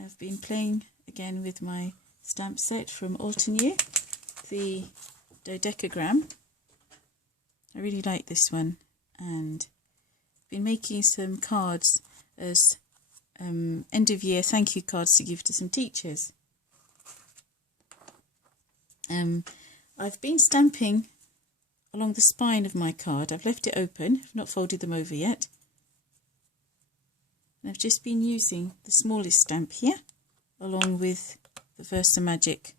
I've been playing again with my stamp set from Altenew, the dodecagram. I really like this one, and been making some cards as end of year thank you cards to give to some teachers. I've been stamping along the spine of my card. I've left it open, I've not folded them over yet. And I've just been using the smallest stamp here, along with the Versamagic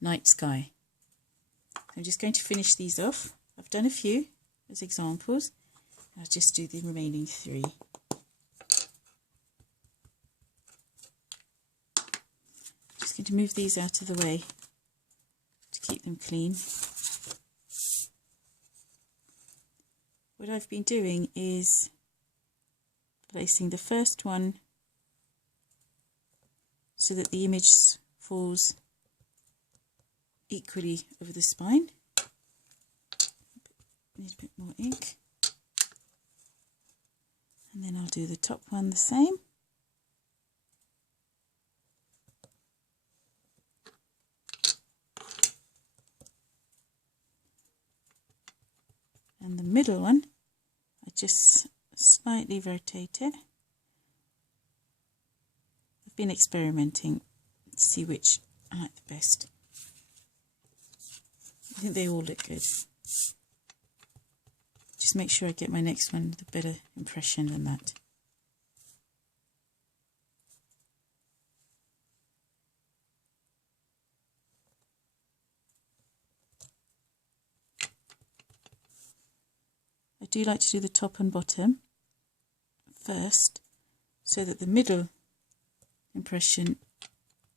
Night Sky. I'm just going to finish these off. I've done a few as examples. I'll just do the remaining 3. Just going to move these out of the way to keep them clean. What I've been doing is placing the first one so that the image falls equally over the spine. Need a bit more ink. And then I'll do the top one the same. And the middle one, I just slightly rotate it. I've been experimenting to see which I like the best. I think they all look good. Just make sure I get my next one with a better impression than that. I do like to do the top and bottom first, so that the middle impression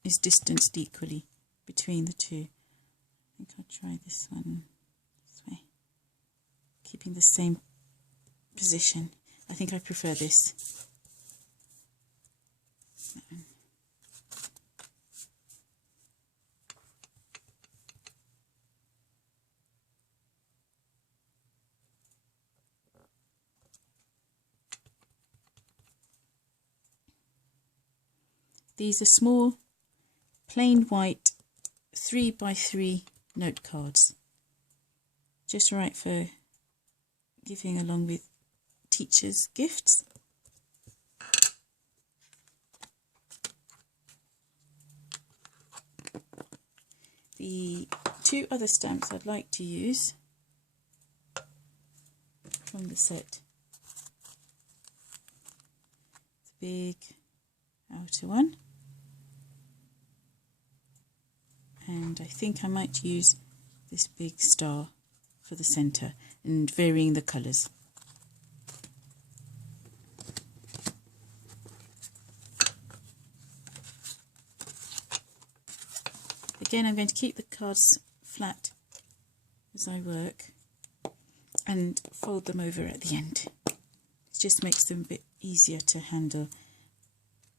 is distanced equally between the two. I think I'll try this one this way, keeping the same position. I think I prefer this. These are small, plain white 3x3 note cards. Just right for giving along with teachers' gifts. The 2 other stamps I'd like to use from the set. The big outer one. And I think I might use this big star for the centre and varying the colours. Again, I'm going to keep the cards flat as I work and fold them over at the end. It just makes them a bit easier to handle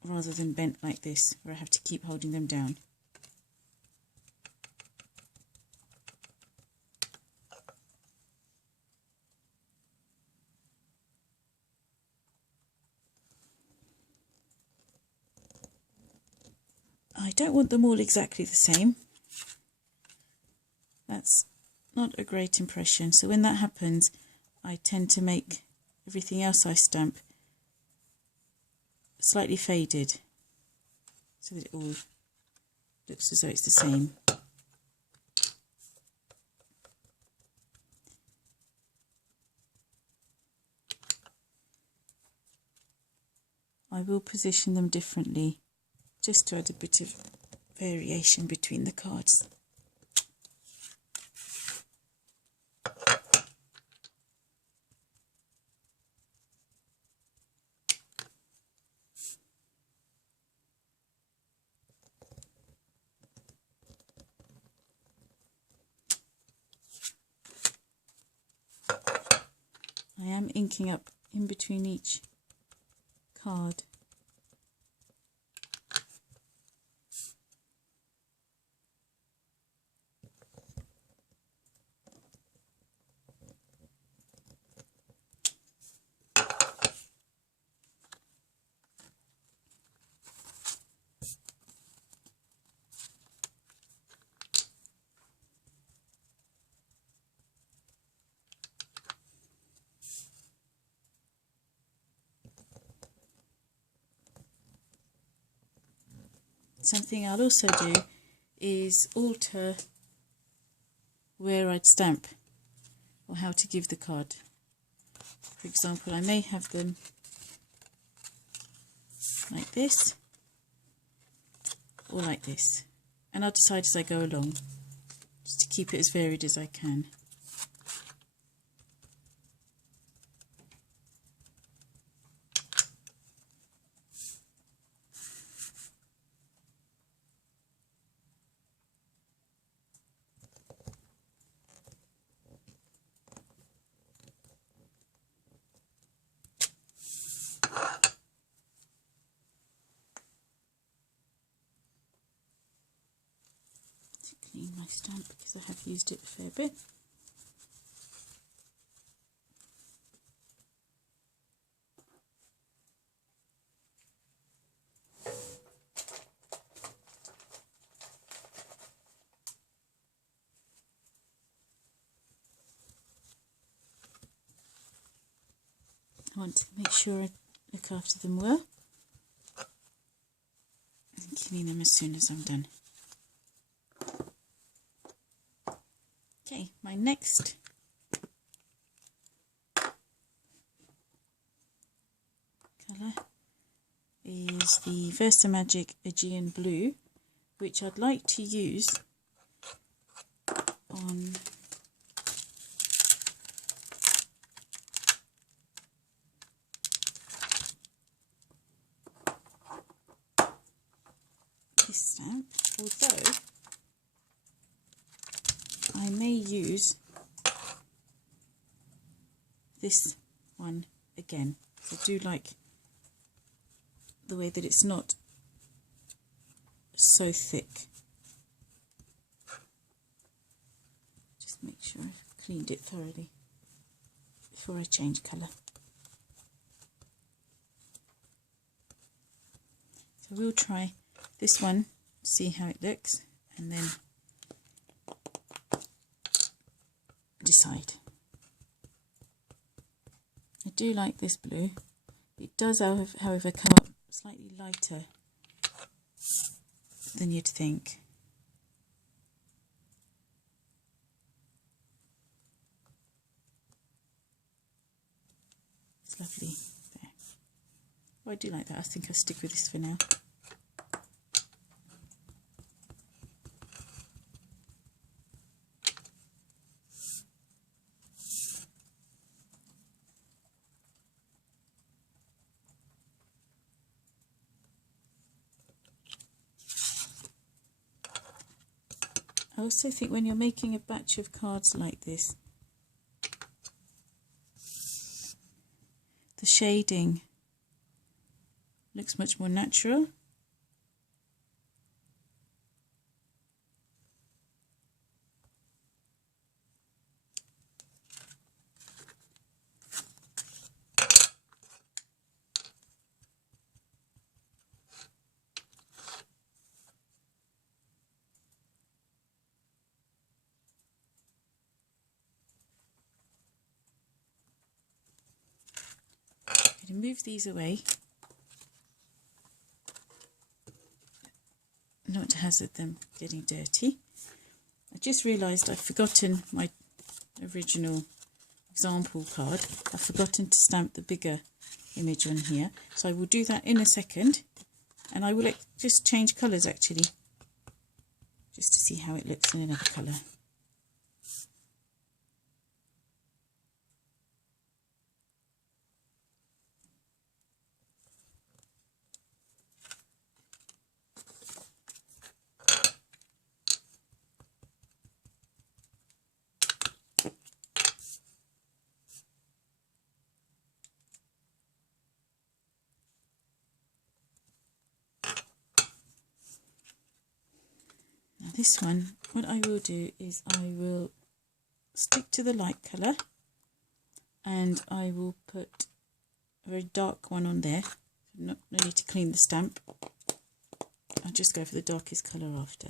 rather than bent like this, where I have to keep holding them down. I don't want them all exactly the same. That's not a great impression. So when that happens, I tend to make everything else I stamp slightly faded, so that it all looks as though it's the same. I will position them differently, just to add a bit of variation between the cards. I am inking up in between each card. Something I'll also do is alter where I'd stamp or how to give the card. For example, I may have them like this or like this, and I'll decide as I go along, just to keep it as varied as I can. Clean my stamp because I have used it a fair bit. I want to make sure I look after them well and clean them as soon as I'm done. Okay, my next colour is the Versamagic Aegean Blue, which I'd like to use on this stamp, although I may use this one again. So I do like the way that it's not so thick. Just make sure I've cleaned it thoroughly before I change colour. So we'll try this one, see how it looks, and then decide. I do like this blue. It does, however, come up slightly lighter than you'd think. It's lovely there. Oh, I do like that. I think I'll stick with this for now. I also think when you're making a batch of cards like this, the shading looks much more natural. I'm going to move these away, not to hazard them getting dirty. I just realised I've forgotten my original example card. I've forgotten to stamp the bigger image on here, so I will do that in a second, and I will just change colours actually, just to see how it looks in another colour. Now this one, what I will do is I will stick to the light colour and I will put a very dark one on there. No need to clean the stamp. I'll just go for the darkest colour after.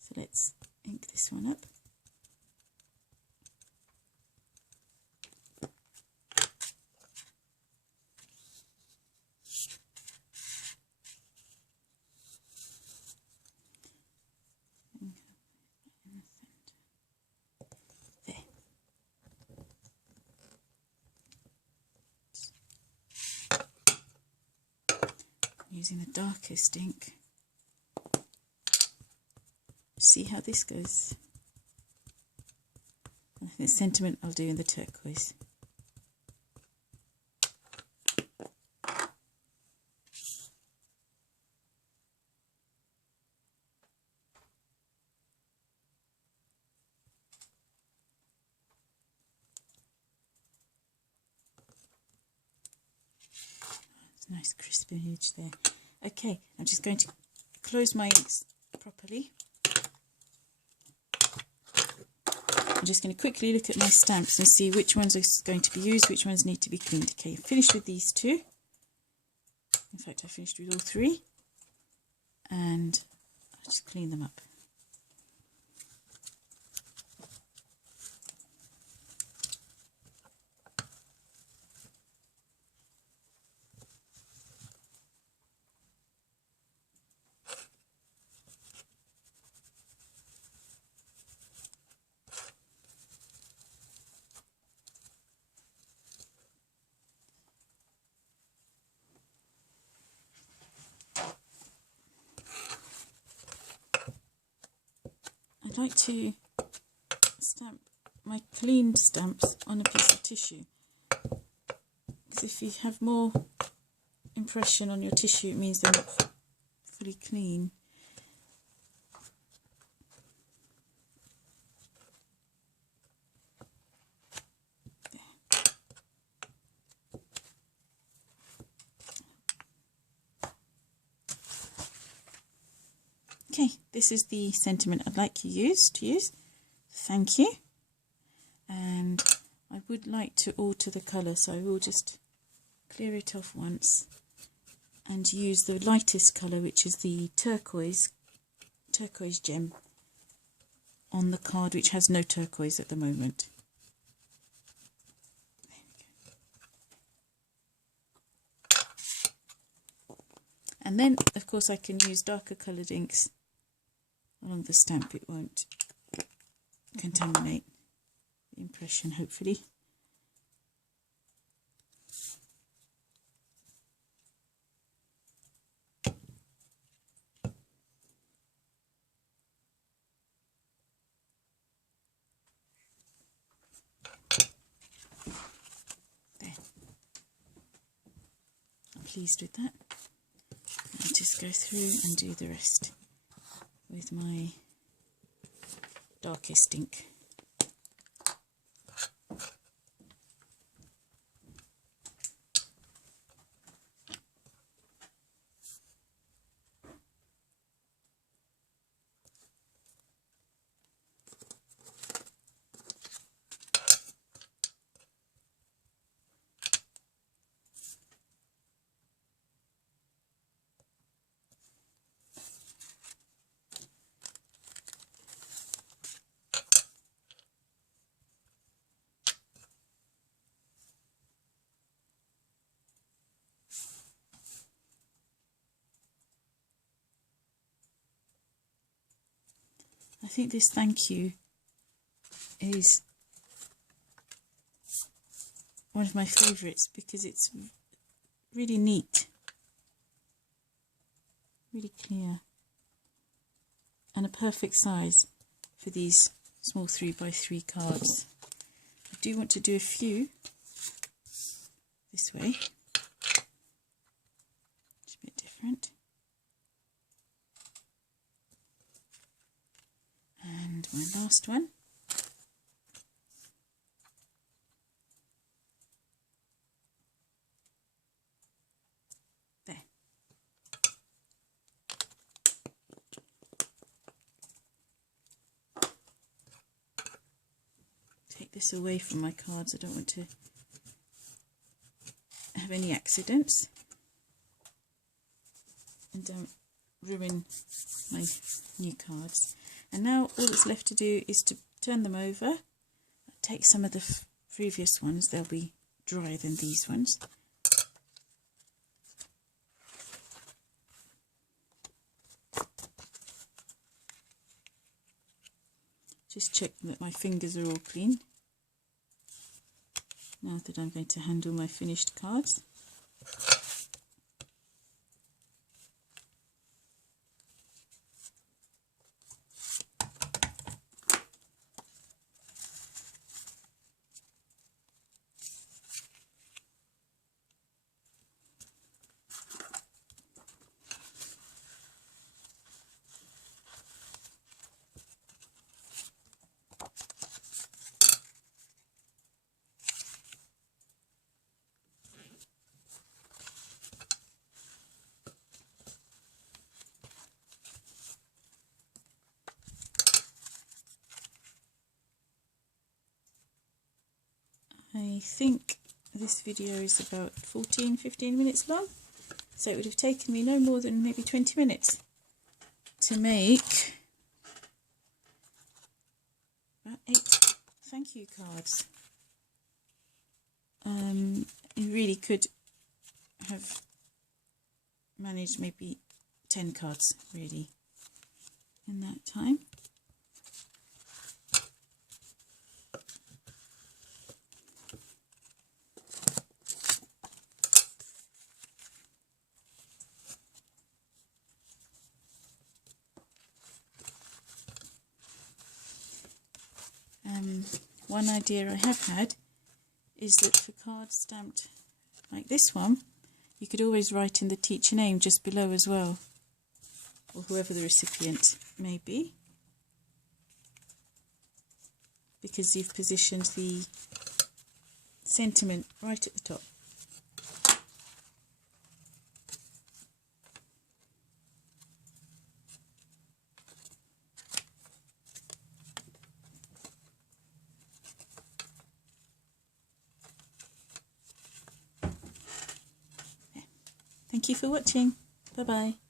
So let's ink this one up. using the darkest ink. See how this goes. I think the sentiment I'll do in the turquoise. Nice crisp image there. Okay, I'm just going to close my inks properly. I'm just going to quickly look at my stamps and see which ones are going to be used, which ones need to be cleaned. Okay, I'm finished with these two. In fact, I finished with all three. And I'll just clean them up. I'd like to stamp my cleaned stamps on a piece of tissue, because if you have more impression on your tissue, it means they're not fully clean. Okay, this is the sentiment I'd like you to use. Thank you. And I would like to alter the colour, so I will just clear it off once and use the lightest colour, which is the turquoise gem, on the card which has no turquoise at the moment. There we go. And then, of course, I can use darker coloured inks along the stamp. It won't contaminate the impression, hopefully. There. I'm pleased with that. I'll just go through and do the rest with my darkest ink. I think this thank you is one of my favourites because it's really neat, really clear, and a perfect size for these small 3x3 cards. I do want to do a few this way. It's a bit different. And my last one. There. Take this away from my cards. I don't want to have any accidents. And don't ruin my new cards. And now all that's left to do is to turn them over. I'll take some of the previous ones, they'll be drier than these ones. Just check that my fingers are all clean. Now that I'm going to handle my finished cards. I think this video is about 14-15 minutes long, so it would have taken me no more than maybe 20 minutes to make about 8 thank you cards. You really could have managed maybe 10 cards really in that time. One idea I have had is that for cards stamped like this one, you could always write in the teacher name just below as well, or whoever the recipient may be, because you've positioned the sentiment right at the top. Thank you for watching. Bye bye.